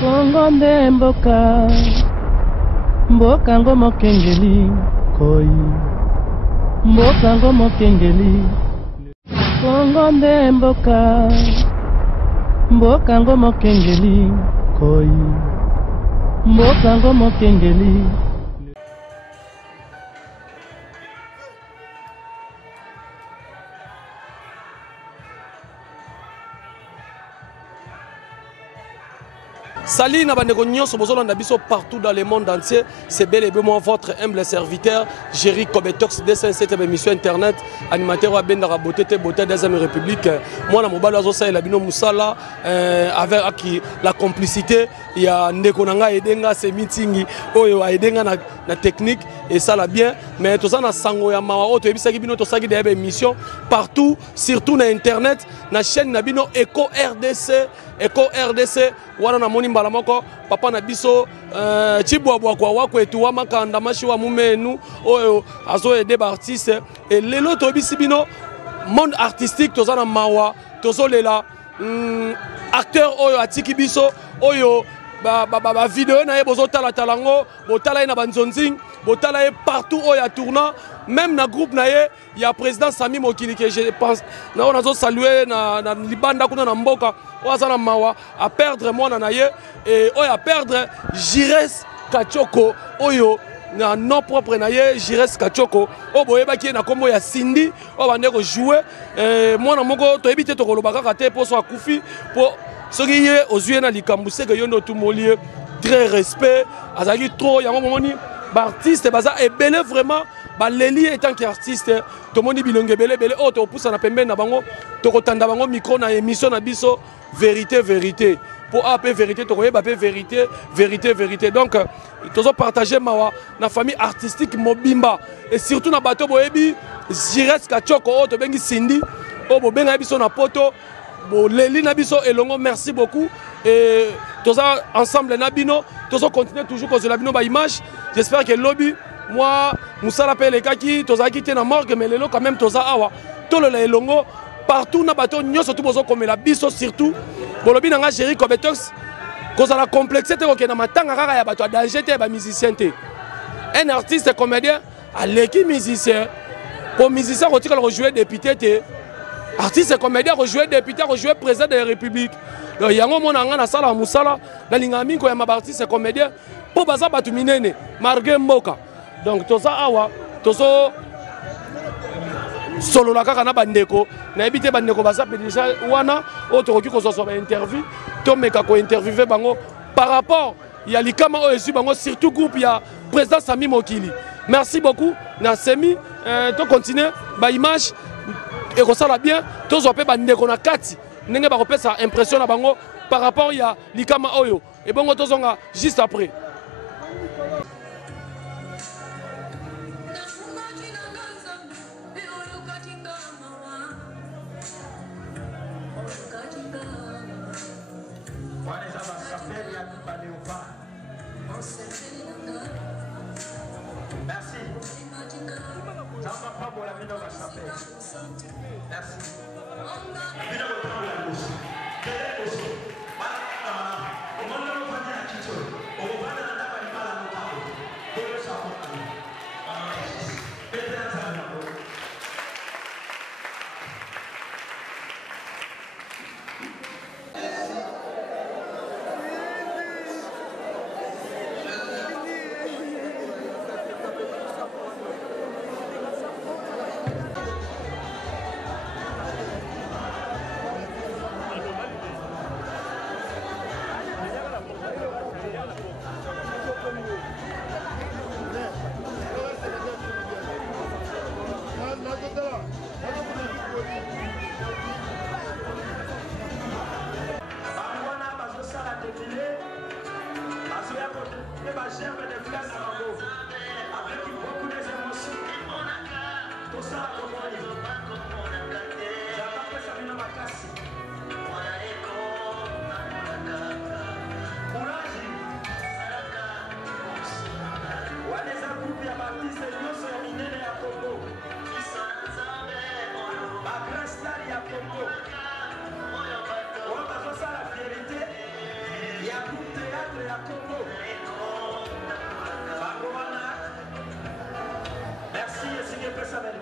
Kongo nde mboka, mboka ngo mokengeli koi, mboka ngo mokengeli. Kongo nde mboka, mboka ngo mokengeli koi, mboka ngo mokengeli. Salut Nabandeko Nyonso Bozolanda biso partout dans le monde entier. C'est bel et bien moi votre humble serviteur Jerry Kobetox de cette émission internet animateur wa Bendara Beauté des République. Moi na mobalo azosa la bino musala avec la complicité il y a ndeko nanga edenga ces meeting oyo edenga na technique et ça la bien mais tout ça na sango ya mawa oto ebisaki bino to saki des émissions partout surtout na internet na chaîne na bino Eco RDC wana na moni mbala moko papa na biso chibwabwa kwa wako etu wa makanda mashi wa mumenu oyo azo aider ba artiste et lelo to bisi bino monde artistique tozana mawa tozolela acteur oyo atiki biso oyo ba vidéo na ye bozo tala talango botala ye na banzonzing botala ye partout oyo a tournant même na groupe na ye ya président Sami Mokili que je pense na on azo saluer na libanda kuna na mboka oazana mawa a perdre mwana na ye et oyo a perdre Jires Kachoko oyo na non propre na ye Jires Kachoko o boyebaki na kombo ya Cindy o bande ko jouer mwana moko to ebite to kolobaka kate poso akufi po soki ye ozue na likambu seke yondo tumolie très respect azaki trop yango momoni ba artiste baza ebele vraiment ba leli etant qu'artiste tomoni bilonge belé o to poussa na pembeni na bango to kotanda bango micro na émission na biso vérité pour AP vérité to koyeba pe vérité donc tozo partager mawa na famille artistique mobimba et surtout na bato boyebi Jires Kachoko o to bengi Cindy o bo benga biso na poto bo leli na biso elongo merci beaucoup et tous ensemble na bino tous continuer toujours cause la bino ba image j'espère que lobby moi musala pe le kaki tous a quitté na morgue mais lelo quand même tous awa to le elongo partout na bato nyonso tout bozo comme la biso surtout bo lobby na nga Jerry Kobetox cause la complexité ko na matanga kaka ya bato danger te ba musicien te un artiste comédien à l'équipe musicien pour musicien ko tika le jouer député te artiste comédien rejouer député rejouer président de la République donc yango mona nga na sala musala na lingami ko ya mabartiste comédien po baza batu minene marge mboka donc toza awa tozo solo la kaka na bandeko na ebité bandeko baza pédisha wana o to koki ko so ba interview to meka ko interviewer bango par rapport ya likama o esu bango surtout groupe ya président Sami Mokili merci beaucoup na semi to continuer ba image et que ça va bien, tous on peut bandeko na kati, n'engue ba repère sa impression na bango par rapport ya likama oyo. Et bon tous on a juste après. Merci. Il y a Merci, Seigneur, que ça va être.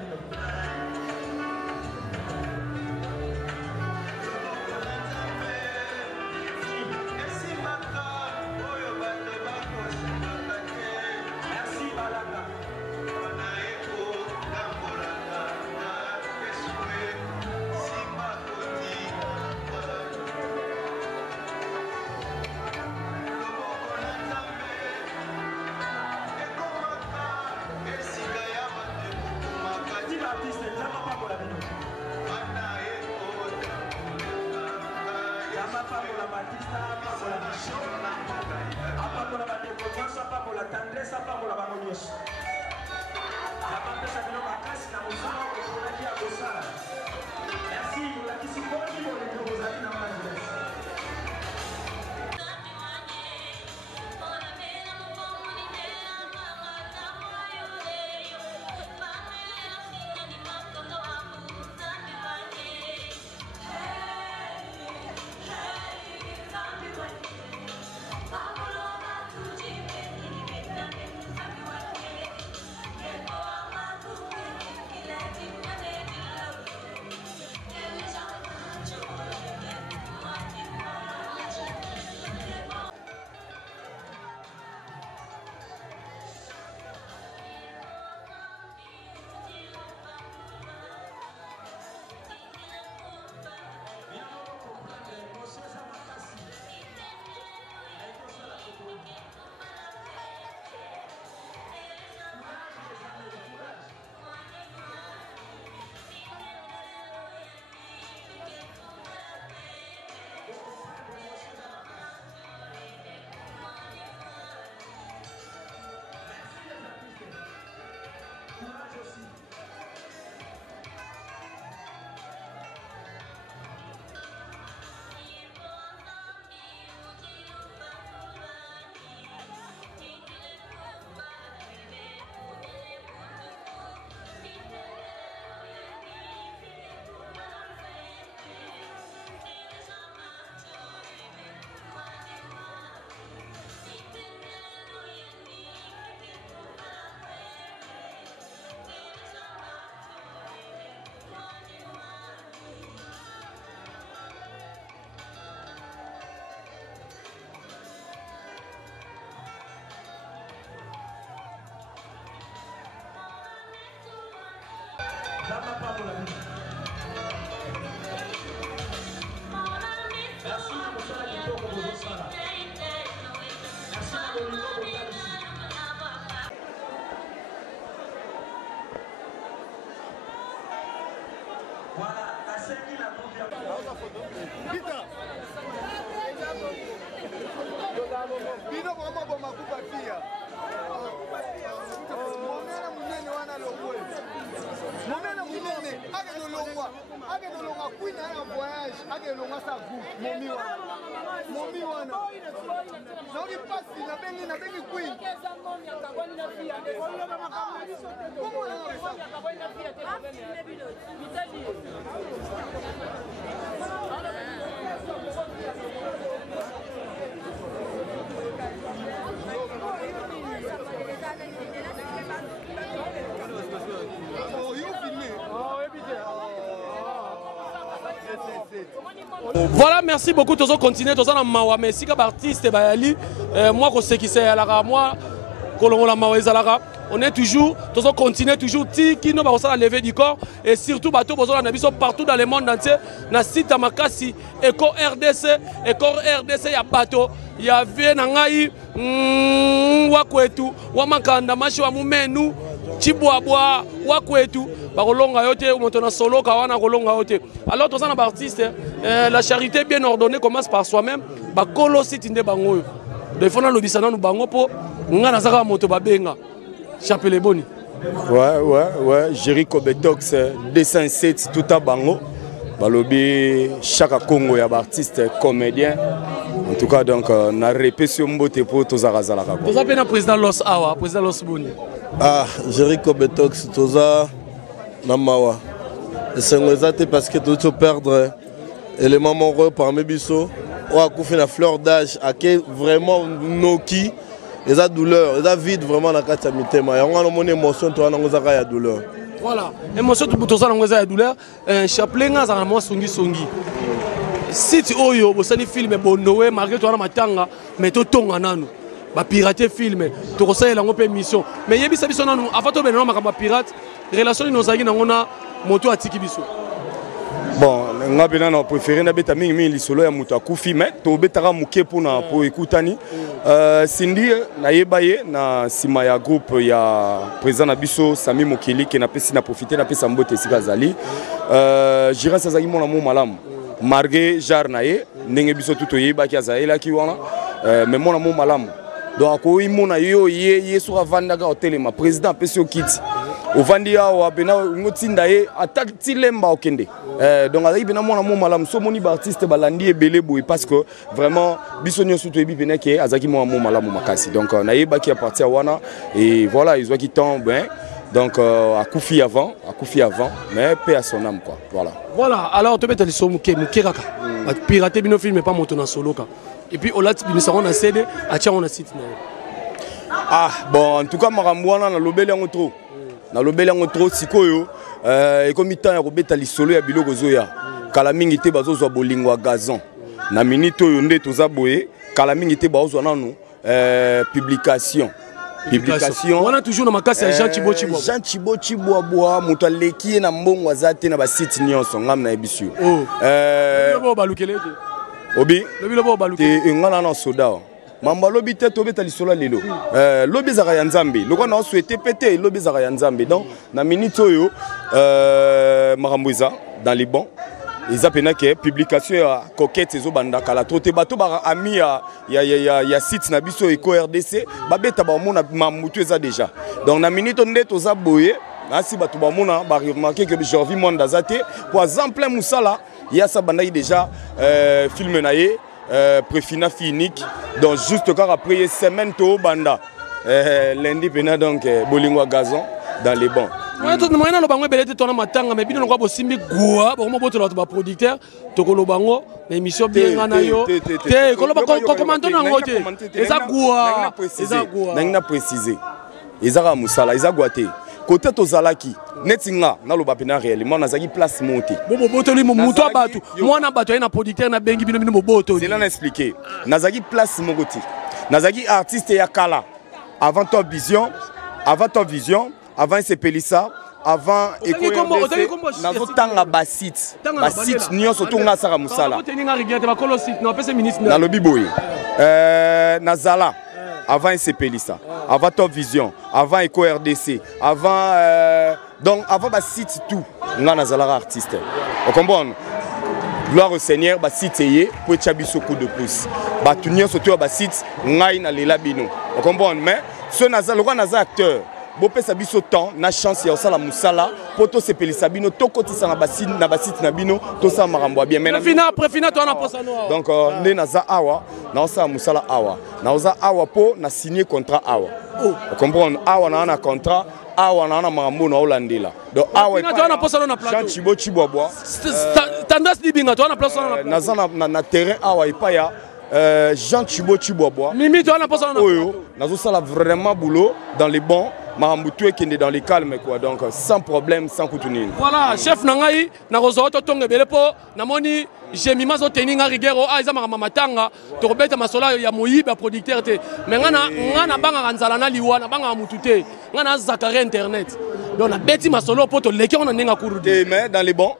Voilà, merci beaucoup. Tous continuer, tous en mawa. Merci comme artiste, bayali. Moi, je qui c'est à la moi, la mawa ezalaka. On est toujours, tous continuer toujours, qui nous va lever du corps et surtout bateau besoin d'abisso partout dans le monde entier. Na site à Makassi, Eco RDC, ya bateau, il y avait nangai, wakwetu, wamakanda mashi wa mumenu. Chibouabwa, Wakwetu, Barolonga Yote, ou maintenant solo, Kawana Rolonga Yote. Alors, tous les artistes, la charité bien ordonnée commence par soi-même. Bakolo site inde bango. De fona lobisana no bango po ngana saka moto babenga. Chapele boni. Ouais, Jerry Kobetox, 207 tout à bango. Balobi chaque Congo ya artiste comédien. En tout cas donc na répétition mbote pour tous arazalaka. Vous appelez le président Los Awa, président Los Boni. Ah, Jerry Kobetox, toza namawa. Et c'est exact parce que tu perdre élément moraux parmi biso. akufi na fleur d'âge ake vraiment noki eza douleur eza vide vraiment na kati ya mitema yango wana omoni émotion to wana ngo ezaka ya douleur. Voilà, émotion toza nango eza ya douleur. Chapelet nga azalaka mwa songi site oyo bosali filme bondowe malgré to wana matanga mais totonga nanu bapirate filme tokosalela yango mpe émission mais yebisa biso nanu avant tobenda na makambo ya pirate relation nini ozalaki nango na moto atiki biso. Bon, nga bena na préféré na beta mingi lisolo ya moto akufi mais to betaka muke pona po ekutani. Sindi na yebaye na sima ya groupe ya président na biso Sami Mokili ke na pesi na profiter na pesa mbote sika zali. Jira sazaki mona mo malamu. Marge jar na ye ndenge biso tuto yeba ki azaela ki wana mais mona mo malamu. Donc ko imona yo ye so avanda ka hotel ma président pesi o kiti. Ovandi awa bena ngotinda ye atati lemba okende. Donc azaki bena mona mo malamu so moni ba artiste balandi ebele boy parce que vraiment biso nyonso to ebi bena ke azaki mo malamu makasi. Donc na yeba ki a partir wana et voilà ils ont qui tombe ben. Donc akufi avant mais paix à son âme quoi. Voilà, alors tu beta liso muke kaka. Pirater bino film pas moto na solo ka. Et puis olat binisa on a CD atia on a site na. Ah bon en tout cas makambo wana na lobeli yango trop. Na lobeli yango trop sikoyo ekomi temps ya kobeta lisolo ya biloko zoya. Kala mingi te bazozwa bolingo ya gazon. Na minute oyo nde toza boye kala mingi te bazozwa nanu publication. On a toujours dans ma casse Jean Thibaut Chibois. Jean Thibaut Chibois, mutu aleki na mbongo azate na ba site nyonso ngam na ebisu. Lobi balukele te. Obi. Lobi lobo balukele. Te ngana na soda. Mamba lobi te to beta lisolo lelo. Lobi zaka ya Nzambe. Loko na souhaiter péter lobi zaka ya Nzambe. Donc na minute oyo makamboza dans les bons. Ils appellent que publication ya coquette ezo banda kala trote bato ba ami ya site na biso Eco RDC ba beta ba mona mamutu eza déjà donc na minute onde toza boye asi bato ba mona ba remarquer que Jorvi Mwanda zate pour exemple musala ya sa banda déjà film na ye préfina finique donc juste car après semaine to banda lundi pena donc bolingwa gazon dans les bons. Moi, tout le monde a bango belete tona matanga mais bino ngwa bosimbi goa bon boto la ba producteur tokolo bango na émission bien na yo te koloba ko commenter nango te eza goa na préciser ezaka musala eza goate côté tozalaki netinga na loba pena réellement nazaki place monter boto li muto abatu mwana bato na producteur na bengi bino boto c'est là na expliquer nazaki place mongoti nazaki artiste ya kala avant Top Vision avant Sepelisa, avant Eco RDC, nazo tanga basit nyonso tunga saka musala. Na lobi boye. Nazala avant Sepelisa, avant Top Vision, avant Eco RDC, avant donc avant basit tout, nga nazala artiste. Vous comprenez? Gloire au Seigneur, basit yé pour chabiso coup de pouce. Batu nyonso to basit ngai na lela bino. Vous comprenez? Mais ce nazala le naza acteur. Bopé sabiso temps na chance ya osala musala poto sepeli sabino to kotisa na basit na bino to sa makambo bien mais préfina to na posano donc ndé naza awa na osala musala awa na oza awa po na signer contrat awa vous comprenez awa na contrat awa na makambo na olandela donc awa to na posano na plateau Jean Thibaut Chibois tendance libinga to na posano na terrain awa ipaya Jean Thibaut Chibois mimi to na posano oyo nazo sala vraiment boulot dans les bons Marambutu qui est dans les calmes quoi donc sans problème sans coutume. Voilà chef nangai na rozoto tonge belepo namoni j'ai mazo teninga rigero a izama matanga to robeta masola ya moyiba producteur te mais ngana banga nzala na liwa na banga mutute ngana zakare internet donc na beti masolo poto leki on nenga kurude mais dans les bons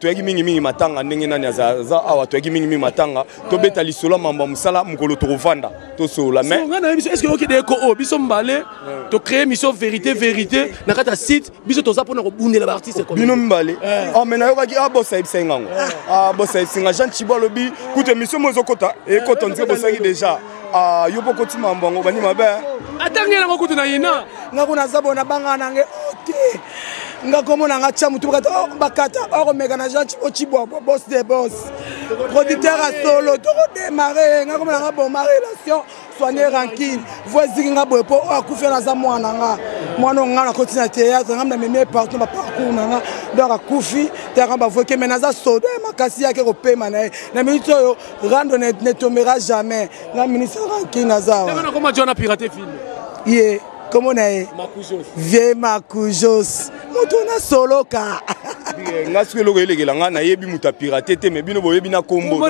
toyaki mingi matanga ndenge nani za awa toyaki mingi matanga to beta lisolo mamba musala mukolo to kovanda to sola mais est-ce que OK de biso mbale to créer mission vérité na kata site biso to za pona ko bundela ba artiste ko bino mbale mais na yoka ki bossa ibsenga bossa ibsenga Jean Thibaut lobi kute mission mozo kota e kota nze bossa ki déjà yo poko tima mbongo bani mabe atangela ko kutu na yina ngakuna zabona banga nange OK ngakomona ngacha mutu bakata oko mega na Jean Thibaut Chibois boss des boss producteur à solo démarrer nga comme nga bon ma relation soigner rancune voici nga boy po akufela za mwana nga mwana nga na continue théâtre nga même partout ba parcours nga donc akufi te nga ba voke mais naza sodo makasi yake ko pema na minute yo rando ne tombera jamais nga ministre rancune naza na comment tu as piraté film yeah comment on est vieux Makujos mutuna solo ka ngaswe loko elegela nga na yebi muta piraté te mais bino boyebi na kombo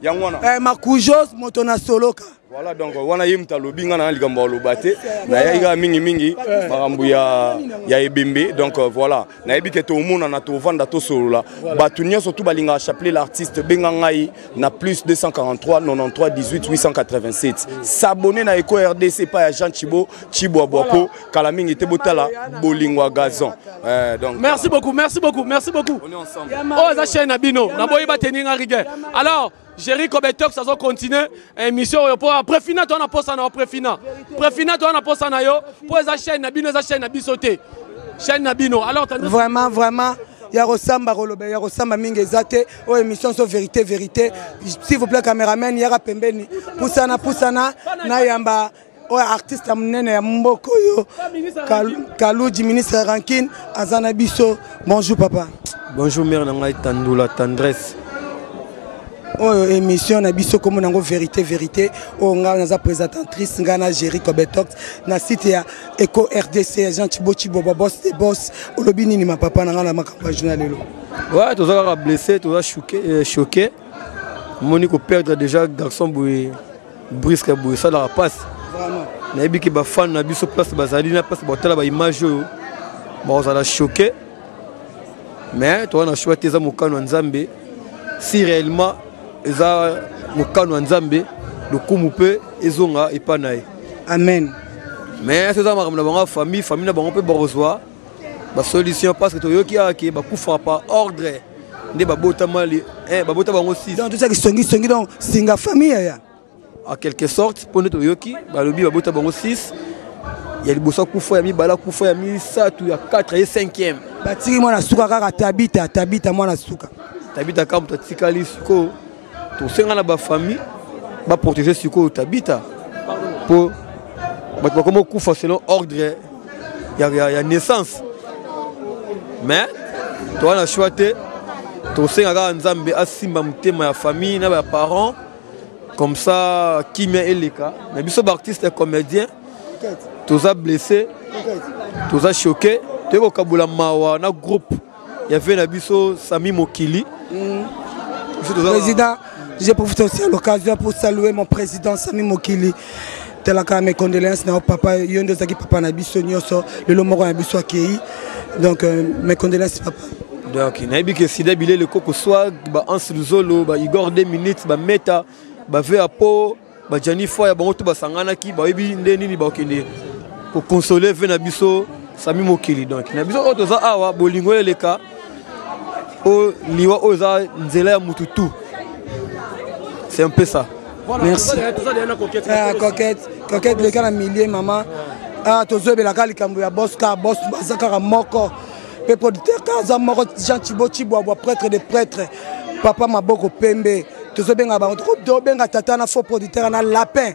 yangwana Makujos mutuna solo ka voilà donc wana ye muta lobi nga na likambo lobate na ya mingi makambu ya ebembe donc voilà na yebi ke to mona na to vanda to solo batu nyonso to balinga chapeler l'artiste benga ngai na plus 243 93 18 887 s'abonner na Eco RDC pa ya Jean Chibo Abwako kala mingi te botala bolingwa gazon donc merci beaucoup on est ensemble oh za chaîne abino na boyi ba tenir rigueur alors Jerry Kobetox ça va continuer émission pour après final toi on a posé na préfina toi on a posé na yo pour za chaîne abino za chaîne abisoté chaîne abino alors vraiment ya resamba rolobe ya resamba mingi ezate o émission so vérité s'il vous plaît caméraman ya pembeni pusana na yamba o artiste amnene ya mboko yo Kaluji ministre rancune azana biso bonjour papa bonjour mère na ngai Tandula tendresse oh émission na biso comme nango vérité o nga naza présentatrice nga na Jerry Kobetox na site ya Eco RDC Jean Chibo boss olobi nini ma papa na nga na makambo journal lelo ouais tu as blessé tu as choqué moni ko perdre déjà garçon boy brusque boy ça la passe vraiment na yebi ki ba fan na biso place bazali na place botala ba image yo ba ça la choqué mais toi na choix tes amokano nzambe si réellement eza mokano nzambe le kumupe ezonga epanaye amen mais c'est ça ma bango famille na bango pe borozwa ba solution parce que toyoki aki ba kufa par ordre nde babota mali babota bango 6 donc tout ça qui songi donc singa famille ya en quelque sorte pour notre yoki ba lobi babota bango 6 ya liboso kufa ya mibala kufa ya misatu ya 4 et 5e batiki mwana suka kaka tabita mwana suka tabita kama tatikali suko to senga na ba famille ba protéger suko tabita pour ba comme kufa selon ordre ya naissance mais to na choité to senga ka nzambe asimba mutema ya famille na ba parents comme ça qui met eleka mais biso ba artiste et comédien tous a blessé tous a choqué te ko kabula mawa na groupe il y avait na biso Sami Mokili président j'ai profité aussi à l'occasion pour saluer mon président Sami Mokili telaka mes condoléances na papa yondo zaki papa na biso nyoso le moko na biso akei donc mes condoléances papa donc nayebi ke sida bilé le koko swag ba Ans Luzolo ba Igor 2 minutes ba Meta ba Veapo ba Jani Foya ba moto ba sangana ki ba yebi nde nini ba okende ko consoler ve na biso Sami Mokili donc na biso oto za awa bolingo eleka o liwa oza nzela ya mututu c'est un peu ça. Voilà, merci coquette le gars na milieu maman tozo belaka likambo ya boss bazaka moko pe producteur kaza moko Jean Chibo Abwa prêtre de prêtre papa maboko pembe tozo benga ba to benga tata na faux producteur na lapin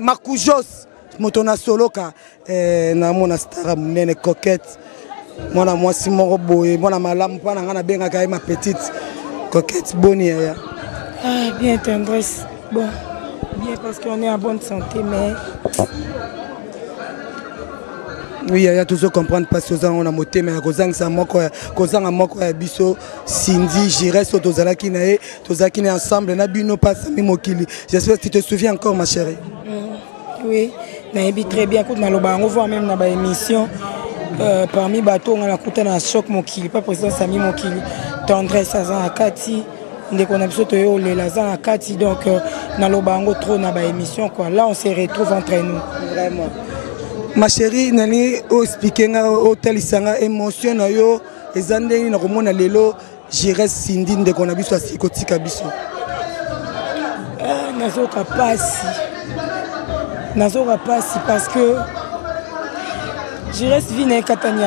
Makujos motona soloka na mona star nene coquette mona mwasi moko boye mona malamu pana nga na benga ka ma petite coquette boni ya bien tendresse bon bien parce qu'on est en bonne santé mais oui il y a toujours comprendre parce que on a moté mais kozanga moko ya biso Cindy Jires tozalaki na e tozalaki na ensemble na bino pas Sami Mokili j'espère que tu te souviens encore ma chérie oui nayebi très bien écoute na loba on voit même na ba émission parmi bateau on a écouté na choc Mokili pas président Sami Mokili tendresse azan akati ndeko na biso toyo lela azan akati donc na loba ngo trop na ba émission quoi là on se retrouve entre nous vraiment ma chérie nani o expliquer nga o talisanga émotion na yo ezandeni na komona lelo Jires Cindy ndeko na biso asikotika biso nazoka pasi parce que Jires vit na katani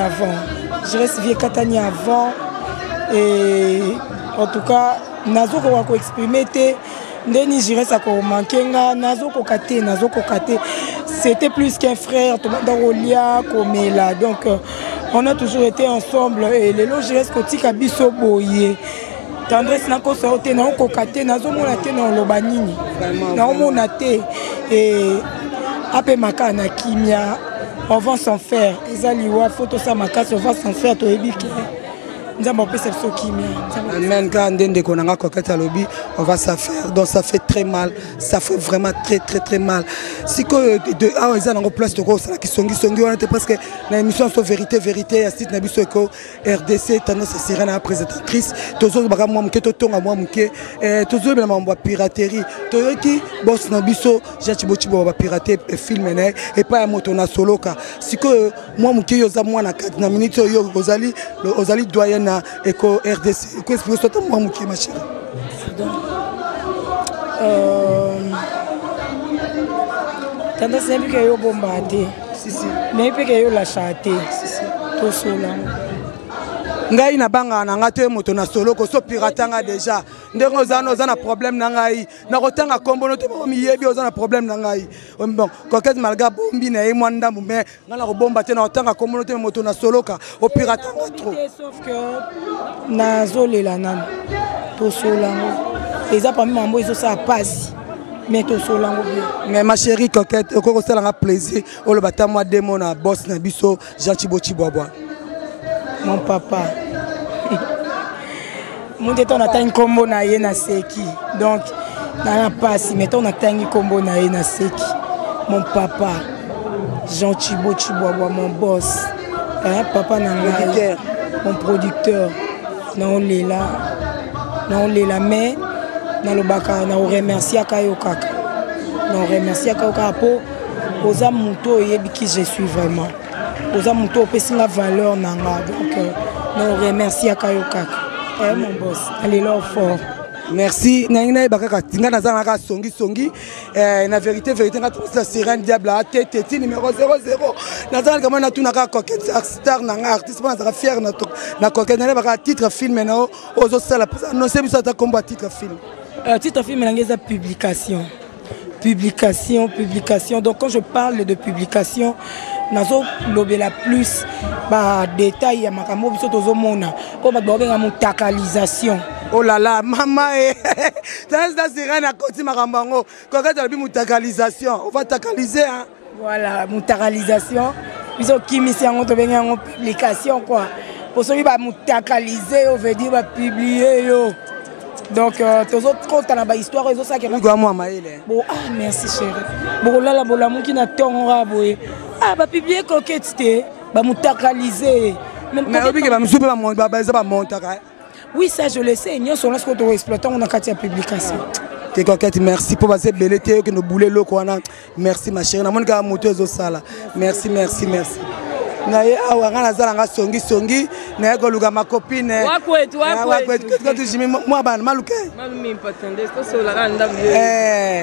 avant et En tout cas, nazo ko exprimer te ndeni j'irais ça ko mankenga nazo ko kate. C'était plus qu'un frère, tout le monde rolia komela. Donc on a toujours été ensemble et les loges ko tika biso boye. Tendresse na ko sorte na ko kate nazo mona te na lobanini. Na mona te et ape makana kimia on va s'en faire. Ezaliwa photo ça makasi on va s'en faire to ebiki. Amen, on va s'en faire, donc ça fait très mal, ça fait vraiment très mal. Si que ils ont en place de cause qui sont parce que l'émission sur vérité à site nabiso ko RDC tendance sirène à présentatrice toujours moi que tonga moi que toujours bien moi piraterie to qui boss nabiso jatibochi ba pirater film et pas moto na solo ka si que moi que yo za moi na 4 minutes yo ozali doyen na Eco RDC. Qu'est-ce que c'est moi qui ma chérie? Tanda sempre que eu bombardei. Si. Nem porque eu lachate. Si. Tô sola. Ngai na banga na ngate moto na solo ko so piratanga déjà ndenge ozana problème na ngai na kotanga kombo no te ba miyebi ozana problème na ngai bon kokete malga bombi na ye mwanda mume ngala ko bomba te na kotanga kombo no te moto na solo ka o piratanga trop sauf que na zolela nan to solango eza pa mambo izo sa passe mais to solango mais ma chérie coquette ko sala nga plaisir o le bata moi demo na boss na biso Jatibochi Boabwa. Mon papa, mon déton a un combo na yena seki, donc na pas si mettons on a un combo na yena seki. Mon papa, Jatibochi Boabwa, mon boss, hein, papa nangai, mon producteur, non les là, mais na le baka na remercier Akayo Kaka, na remercier Akayo Kaka pour aux amuto yebi qui je suis vraiment. Aux amuto pesi la valeur nanga donc nous remercie Akayo Kaka mon boss allez là fort merci nangina bakaka tinga nazana ka songi na vérité na la sirène diable a tête numéro 00 nazana kama na tuna ka coquette star nanga artiste pas na fier na coquette na baka titre film na ozo sala non c'est ça ta combat titre film nangeza publication donc quand je parle de publication nazo lobela plus ba détail ya makambo biso tozomona ko ba benga mutakalisation. Oh là là maman ça c'est rien à côté makambango quand tu as dit mutakalisation on va takaliser hein voilà mutakalisation biso kimisi yango to benga yango publication quoi pour ceux qui ba mutakaliser on veut dire ba publier yo. Donc, tous autres comptes dans la histoire, ils ont ça qui est bon. Ah, merci chérie. Bon, là, la mon qui n'a pas de ah, bah, publier coquette, bah, mutakaliser. Oui, ça, je le sais. Nous sommes là pour exploiter, on a qu'à la publication. T'es coquette, merci pour passer belle été, que nous boulons l'eau, merci ma chérie. Merci. Naye awanga nazalanga songi naye koluka ma copine wakwetu quand jimi moi bana maluke malumi patende ko sola kanda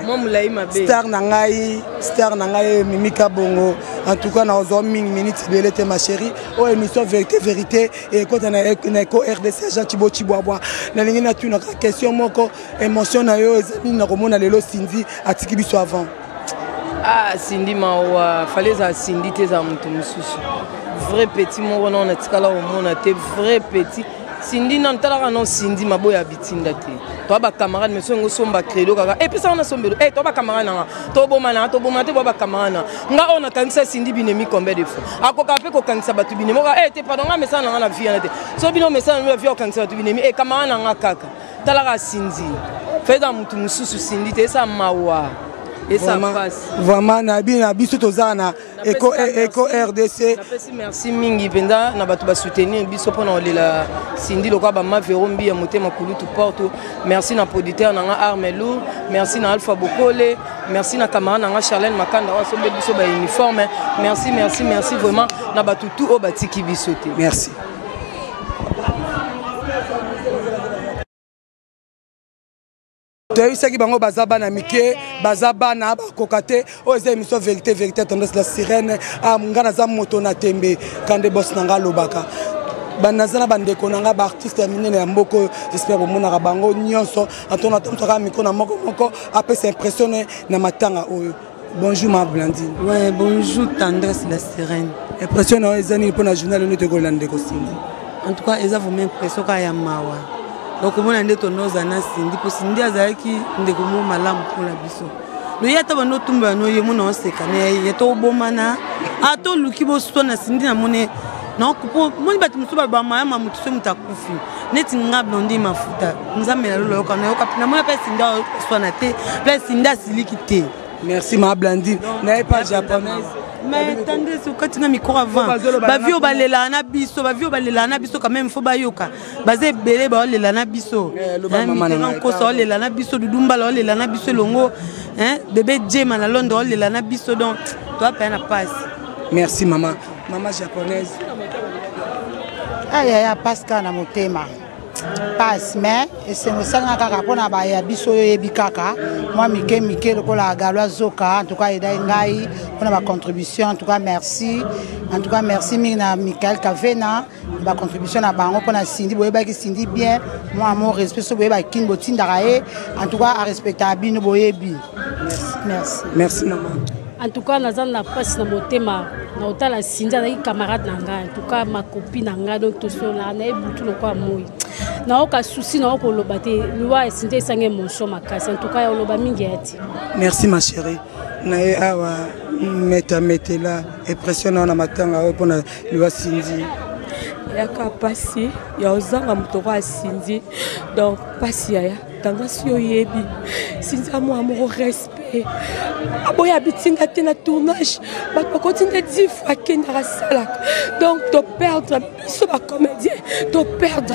mo mulai mabe star na ngai Mimika Bongo en tout cas na ozo minutes belete ma chérie o émission vérité et quand na ko RDC Jatibochi Boabwa na lingi na tuna question moko émotion na yo ezali na komona lelo Cindy atiki biso avant. Ah, Cindy Mawa, fallait ça Cindy tes amis tout vrai petit mon on a tika là au monde était vrai petit Cindy nan tala non Cindy maboy habitinda te toi ba camarade monsieur ngo somba credo kaka et puis ça on a sombelo eh toi ba camarade na to bomana te ba camarade nga on a kanisa Cindy binemi combien de fois akoka pe ko kanisa batu binemi eh te pardon nga message na vie na te so bino message na vie o kanisa batu binemi eh camarade nga kaka tala ka Cindy fait dans mutu mususu Cindy te ça mawa. Et ça passe. Vraiment, na biso tozana Eco RDC. Merci mingi penda na batu ba soutenir biso pona la Cindy lokwa ba ma verombi ya motema kulutu porto. Merci na producteur na Armelou, merci na Alpha Bokole, merci na camarade na Charlène Makanda wa sombe biso ba uniforme. Merci vraiment na batu tout o batiki biso te. Merci. Qui bango bazabana mike bazabana bakokate o eza émission vérité tendance la sirène ngana za moto na tembe kande boss nanga lobaka banazana bandeko nanga ba artiste minene ya mboko j'espère bomona bango nyonso antona tamtaka miko na moko après c'est impressionné na matanga oyo. Bonjour ma Blandine. Ouais, bonjour Tendresse la Sirène. Impressionné ezani pour na journal ne te kolande ko Cindy. En tout cas, eza vraiment impression ka ya mawa. Donc mona ndeto noza na Cindy po Cindy azaki ndeko mo malamu pour la biso. No yata bano tumba no ye mona oseka ne yeto bomana ato luki bo sto na Cindy na mone non ko moni batu musuba ba maya mamutu so mutakufi neti ngab nondi mafuta nzamela lolo kana yo kapina mona pe Cindy so na te pe Cindy siliki te. Merci ma Blandine. N'est pas japonaise. Mais attendez, c'est quand tu as micro avant. Bavio balela na biso, bavio balela na biso quand même faut bayoka. Bazé belé ba lela na biso. Maman ko so lela na biso dudumba la lela na biso longo. Hein, bébé Jema na Londres lela na biso donc toi pas na passe. Merci maman. Maman japonaise. Aya Pascal na motema. Passe mais c'est nous ça kaka pona ba ya biso yo ebikaka moi mike lokola galwa zoka en tout cas eda ngai pona ba contribution en tout cas merci mina Michael Kavena ba contribution na bango pona Cindy boyeba ki Cindy bien moi mon respect so boyeba kin botinda raé en tout cas à respecter abino boyebi merci maman. En tout cas, nous avons la passe dans mon thème. Nous avons la Cindy, nous avons camarade en tout cas ma copine en donc tout ça là, nous avons tout le quoi moi. Nous avons pas souci, nous avons le battre. Nous avons Cindy sang mon show ma casse. En tout cas, nous avons mingiati. Merci ma chérie. Nae awa metela impressionnant na matanga pour na lui Cindy. Yaka passi ya ozanga mutoko a Cindy donc passi ya tendance yo yebi Cindy mo amour respect aboya bitinga tena tournage ba continuer 10 fois kena sala donc to perdre biso ba comédien to perdre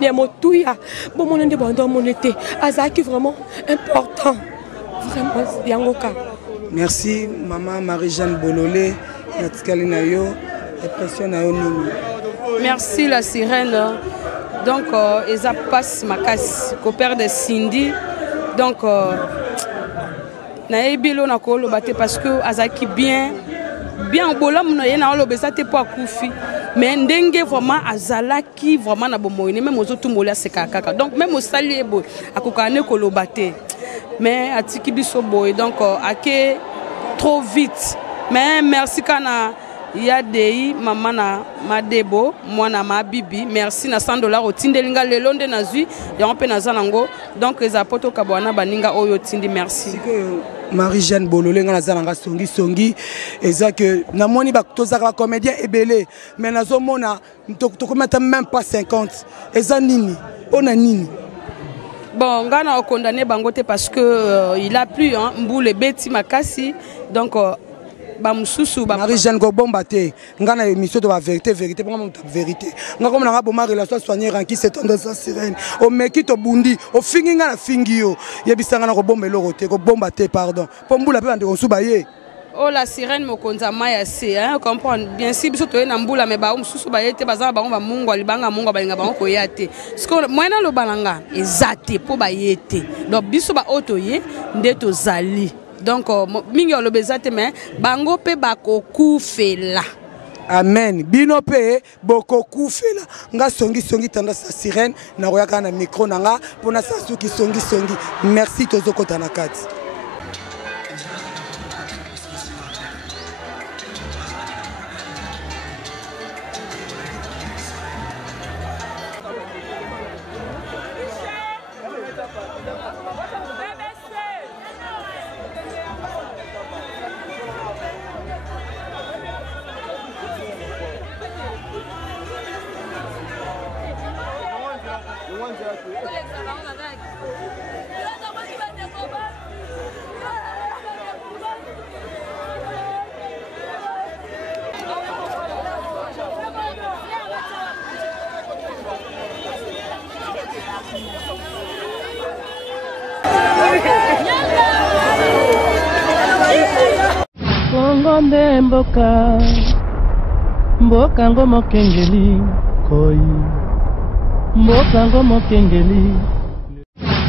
ya motuya bon mon ndé bando mon été azaki vraiment important vraiment yangoka. Merci maman Marie-Jeanne Bololé natikali na yo impression na yo nini. Merci la Sirène. Donc, ils passent ma casse, coopère de Cindy. Donc, naebilo na ko lo baté parce que azaki bien bolam na yena lo besate pour akufi. Mais ndenge vraiment azalaki vraiment na bomoine même aux autres mola c'est kaka. Donc même au sali ebo akokane ko lo baté. Mais atiki biso boy donc ake trop vite. Mais merci kana ya dei mama na madebo mwana ma bibi merci na $100 au tindelinga lelonde na zui ya on pe na zanango donc les apoto kabwana baninga oyo tindi merci. Marie-Jeanne Bololé nga nazalanga songi eza que na moni ba tozaka comédien ebelé mais nazo mona to komata même pas 50 eza nini ona nini. Bon, ngana a condamné Bangote parce que il a plu hein mboule beti makasi donc Marie-Jeanne Gobombate, ngana émission de la vérité pour moi vérité. Nga comme na boma relation soigner en qui c'est tendance Sirène. O meki to bundi, o fingi nga na fingi yo. Yebisanga na kobombelo roté, kobombate pardon. Pombula pe bande kosubaye. Oh la Sirène mokonza maya c'est hein comprendre bien si biso to na mbula me ba mususu ba yete baza bango ba mungu alibanga mungu balinga bango ko yate. Sko moyena lo balanga ezate po ba yete. Donc biso ba otoye ndeto zali. Donc, mingi olobezate mais bango pe bako kufela. Amen. Bino pe boko kufela. Nga songi tendance Sirène na royaka na micro nanga pona sasuki songi. Merci tozo kota na kati. Kongonde mboka ngo mokengeli koi mboka ngo mokengeli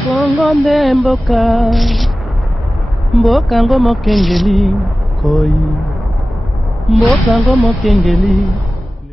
Kongonde mboka ngo mokengeli koi mboka ngo mokengeli